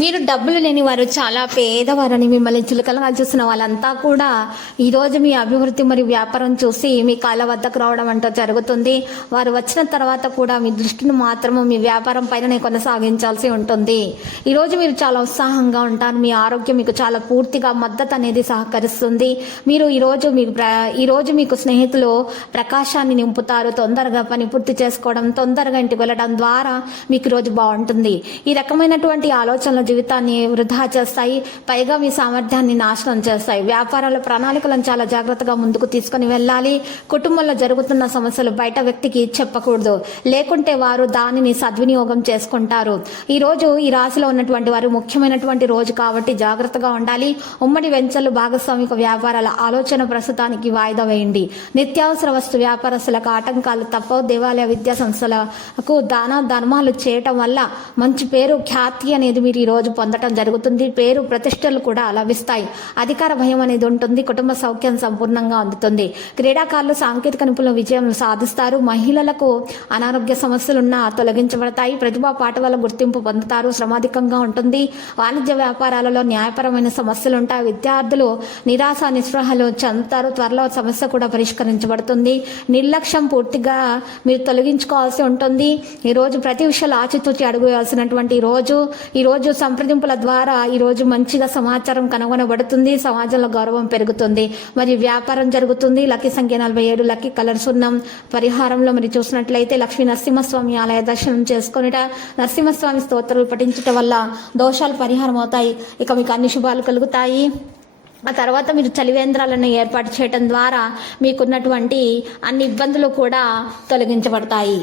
మీరు డబ్బులు లేని వారు చాలా పేదవారని మిమ్మల్ని చులకలుగా చూసిన వాళ్ళంతా కూడా ఈ రోజు మీ అభివృద్ధి మరియు వ్యాపారం చూసి మీ కాళ్ళ వద్దకు రావడం అంటూ జరుగుతుంది. వారు వచ్చిన తర్వాత కూడా మీ దృష్టిని మాత్రము మీ వ్యాపారం పైన కొనసాగించాల్సి ఉంటుంది. ఈ రోజు మీరు చాలా ఉత్సాహంగా ఉంటారు. మీ ఆరోగ్యం మీకు చాలా పూర్తిగా మద్దతు అనేది సహకరిస్తుంది. మీరు ఈరోజు మీ మీకు ఈ రోజు మీకు స్నేహితులు ప్రకాశాన్ని నింపుతారు. తొందరగా పని పూర్తి చేసుకోవడం తొందరగా ఇంటికి వెళ్ళడం ద్వారా మీకు రోజు బాగుంటుంది. ఈ రకమైనటువంటి ఆలోచనలు జీవితాన్ని వృధా చేస్తాయి. పైగా మీ సామర్థ్యాన్ని నాశనం చేస్తాయి. వ్యాపారాల ప్రణాళికలను చాలా జాగ్రత్తగా ముందుకు తీసుకుని వెళ్ళాలి. కుటుంబంలో జరుగుతున్న సమస్యలు బయట వ్యక్తికి చెప్పకూడదు. లేకుంటే వారు దానిని సద్వినియోగం చేసుకుంటారు. ఈ రోజు ఈ రాశిలో ఉన్నటువంటి వారు ముఖ్యమైనటువంటి రోజు కాబట్టి జాగ్రత్తగా ఉండాలి. ఉమ్మడి వెంచర్లు భాగస్వామిక వ్యాపారాల ఆలోచన ప్రస్తుతానికి వాయిదా వేయండి. నిత్యావసర వస్తు వ్యాపారస్తులకు ఆటంకాలు తప్ప దేవాలయ విద్యా సంస్థలకు దాన ధర్మాలు చేయటం వల్ల మంచి పేరు ఖ్యాతి అనేది మీరు రోజు పొందటం జరుగుతుంది. పేరు ప్రతిష్టలు కూడా లభిస్తాయి అధికార భయం అనేది ఉంటుంది. కుటుంబ సౌఖ్యం సంపూర్ణంగా అందుతుంది. క్రీడాకారులు సాంకేతిక నిపుణులు విజయం సాధిస్తారు. మహిళలకు అనారోగ్య సమస్యలున్నా తొలగించబడతాయి. ప్రతిభా పాట వల్ల గుర్తింపు పొందుతారు. శ్రమాధికంగా ఉంటుంది. వాణిజ్య వ్యాపారాలలో న్యాయపరమైన సమస్యలు ఉంటాయి విద్యార్థులు నిరాశ నిస్పృహలు చెందుతారు. త్వరలో సమస్య కూడా పరిష్కరించబడుతుంది. నిర్లక్ష్యం పూర్తిగా మీరు తొలగించుకోవాల్సి ఉంటుంది. ఈరోజు ప్రతి విషయాలు ఆచితూచి అడుగు వేయాల్సినటువంటి రోజు. ఈరోజు సంప్రదింపుల ద్వారా ఈరోజు మంచిగా సమాచారం కనుగొనబడుతుంది. సమాజంలో గౌరవం పెరుగుతుంది. మరి వ్యాపారం జరుగుతుంది. లక్కీ సంఖ్య నలభై ఏడు లక్కీ కలర్స్ ఉన్నాం పరిహారంలో మరి చూసినట్లయితే లక్ష్మీ నరసింహస్వామి ఆలయ దర్శనం చేసుకునిట నరసింహస్వామి స్తోత్రాలు పఠించటం వల్ల దోషాలు పరిహారం అవుతాయి. ఇక మీకు అన్ని శుభాలు కలుగుతాయి. ఆ తర్వాత మీరు చలివేంద్రాలను ఏర్పాటు చేయడం ద్వారా మీకున్నటువంటి అన్ని ఇబ్బందులు కూడా తొలగించబడతాయి.